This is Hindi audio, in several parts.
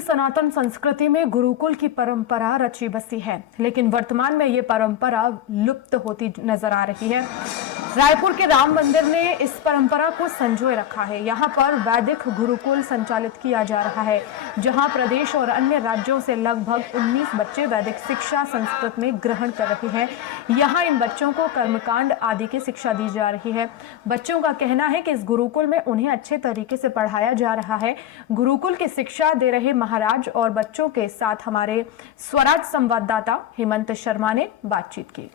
सनातन संस्कृति में गुरुकुल की परंपरा रची बसी है, लेकिन वर्तमान में ये परंपरा लुप्त होती नजर आ रही है। रायपुर के राम मंदिर ने इस परंपरा को संजोए रखा है। यहाँ पर वैदिक गुरुकुल संचालित किया जा रहा है, जहाँ प्रदेश और अन्य राज्यों से लगभग 19 बच्चे वैदिक शिक्षा संस्कृत में ग्रहण कर रहे हैं। यहाँ इन बच्चों को कर्मकांड आदि की शिक्षा दी जा रही है। बच्चों का कहना है कि इस गुरुकुल में उन्हें अच्छे तरीके से पढ़ाया जा रहा है। गुरुकुल की शिक्षा दे रहे महाराज और बच्चों के साथ हमारे स्वराज संवाददाता हेमंत शर्मा ने बातचीत की।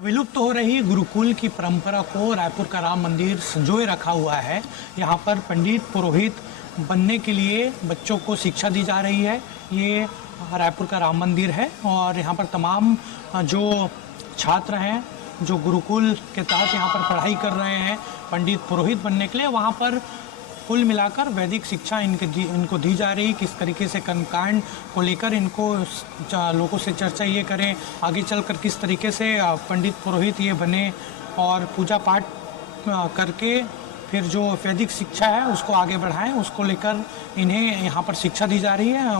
विलुप्त हो रही गुरुकुल की परंपरा को रायपुर का राम मंदिर संजोए रखा हुआ है। यहाँ पर पंडित पुरोहित बनने के लिए बच्चों को शिक्षा दी जा रही है। ये रायपुर का राम मंदिर है और यहाँ पर तमाम जो छात्र हैं जो गुरुकुल के तहत यहाँ पर पढ़ाई कर रहे हैं पंडित पुरोहित बनने के लिए, वहाँ पर कुल मिलाकर वैदिक शिक्षा इनको दी जा रही। किस तरीके से कर्मकांड को लेकर इनको लोगों से चर्चा ये करें, आगे चलकर किस तरीके से पंडित पुरोहित ये बने और पूजा पाठ करके फिर जो वैदिक शिक्षा है उसको आगे बढ़ाएं, उसको लेकर इन्हें यहाँ पर शिक्षा दी जा रही है।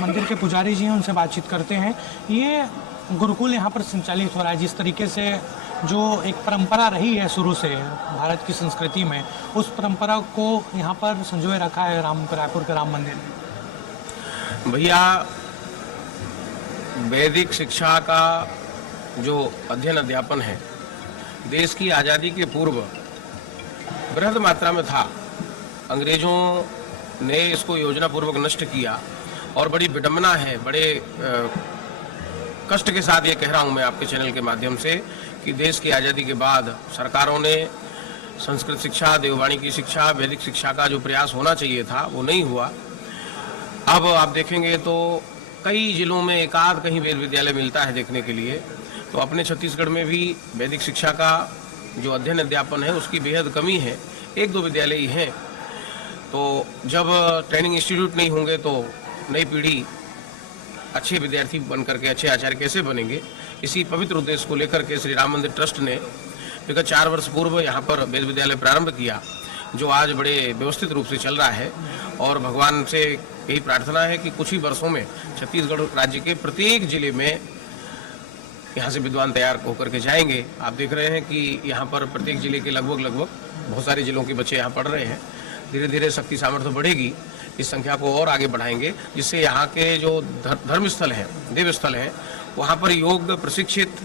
मंदिर के पुजारी जी हैं, उनसे बातचीत करते हैं। ये गुरुकुल यहाँ पर संचालित हो रहा है जिस तरीके से जो एक परंपरा रही है शुरू से भारत की संस्कृति में, उस परंपरा को यहाँ पर संजोए रखा है रायपुर के राम मंदिर में। भैया, वैदिक शिक्षा का जो अध्ययन अध्यापन है देश की आज़ादी के पूर्व बृहद मात्रा में था। अंग्रेजों ने इसको योजनापूर्वक नष्ट किया और बड़ी विडंबना है, बड़े कष्ट के साथ ये कह रहा हूँ मैं आपके चैनल के माध्यम से कि देश की आज़ादी के बाद सरकारों ने संस्कृत शिक्षा, देववाणी की शिक्षा, वैदिक शिक्षा का जो प्रयास होना चाहिए था वो नहीं हुआ। अब आप देखेंगे तो कई जिलों में एकाध कहीं वेद विद्यालय मिलता है देखने के लिए। तो अपने छत्तीसगढ़ में भी वैदिक शिक्षा का जो अध्ययन अध्यापन है उसकी बेहद कमी है, एक दो विद्यालय ही हैं। तो जब ट्रेनिंग इंस्टीट्यूट नहीं होंगे तो नई पीढ़ी अच्छे विद्यार्थी बन करके अच्छे आचार्य कैसे बनेंगे। इसी पवित्र उद्देश्य को लेकर के श्री राम मंदिर ट्रस्ट ने विगत 4 वर्ष पूर्व यहाँ पर वेद विद्यालय प्रारंभ किया, जो आज बड़े व्यवस्थित रूप से चल रहा है। और भगवान से यही प्रार्थना है कि कुछ ही वर्षों में छत्तीसगढ़ राज्य के प्रत्येक जिले में यहाँ से विद्वान तैयार होकर के जाएंगे। आप देख रहे हैं कि यहाँ पर प्रत्येक जिले के लगभग बहुत सारे जिलों के बच्चे यहाँ पढ़ रहे हैं। धीरे धीरे शक्ति सामर्थ्य बढ़ेगी, इस संख्या को और आगे बढ़ाएंगे, जिससे यहाँ के जो धर्म स्थल हैं, देव स्थल हैं, वहाँ पर योग प्रशिक्षित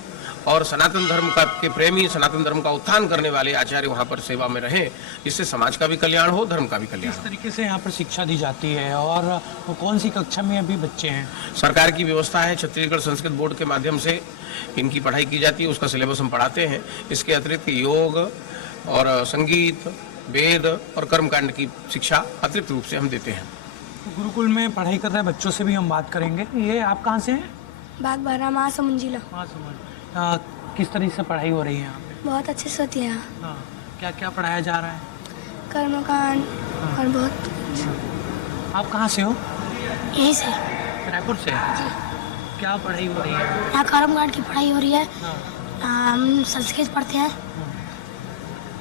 और सनातन धर्म के प्रेमी, सनातन धर्म का उत्थान करने वाले आचार्य वहाँ पर सेवा में रहें, जिससे समाज का भी कल्याण हो, धर्म का भी कल्याण हो। किस तरीके से यहाँ पर शिक्षा दी जाती है और वो कौन सी कक्षा में अभी बच्चे हैं? सरकार की व्यवस्था है, छत्तीसगढ़ संस्कृत बोर्ड के माध्यम से इनकी पढ़ाई की जाती है, उसका सिलेबस हम पढ़ाते हैं। इसके अतिरिक्त योग और संगीत, वेद और कर्मकांड की शिक्षा अतिरिक्त रूप से हम देते हैं। गुरुकुल में पढ़ाई कर रहे बच्चों से भी हम बात करेंगे। ये आप कहाँ से हैं? बागबारा महासमुंद जिला। किस तरह से पढ़ाई हो रही है यहाँ पे? बहुत अच्छे से होती है यहाँ। क्या क्या पढ़ाया जा रहा है? कर्मकांड और बहुत। आप कहाँ से हो? यहीं से। रायपुर से? जी। क्या पढ़ाई हो रही है? यहाँ कर्मकांड की पढ़ाई हो रही है। हम संस्कृत पढ़ते हैं।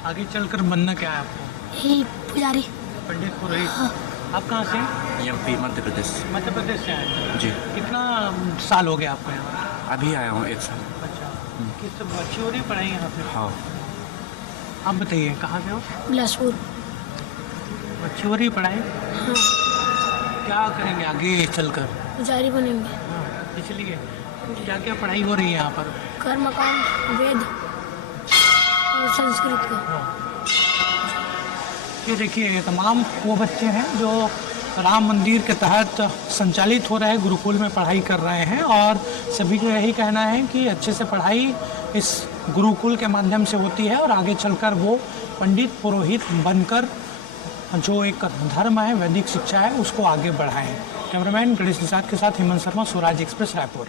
आगे चलकर बनना क्या है आपको? यही पुजारी, पंडित पुरोहित। आप कहाँ से? एमपी मध्य प्रदेश। मध्य प्रदेश से आए हैं? जी। कितना साल हो गया आपको यहाँ? अभी आया हूँ 1 साल। अच्छा, किस अच्छी हो रही है पढ़ाई यहाँ पे? हाँ। आप बताइए कहाँ से हो? बिलासपुर। अच्छी हो रही है पढ़ाई? हाँ। क्या करेंगे आगे चलकर? पुजारी बनेंगे। इसलिए क्या क्या पढ़ाई हो रही है यहाँ पर? कर्मकांड, वेद और संस्कृत का। ये देखिए, ये तमाम वो बच्चे हैं जो राम मंदिर के तहत संचालित हो रहे गुरुकुल में पढ़ाई कर रहे हैं और सभी का यही कहना है कि अच्छे से पढ़ाई इस गुरुकुल के माध्यम से होती है और आगे चलकर वो पंडित पुरोहित बनकर जो एक धर्म है, वैदिक शिक्षा है, उसको आगे बढ़ाएं। कैमरामैन गणेश निषाद के साथ हेमंत शर्मा, स्वराज एक्सप्रेस, रायपुर।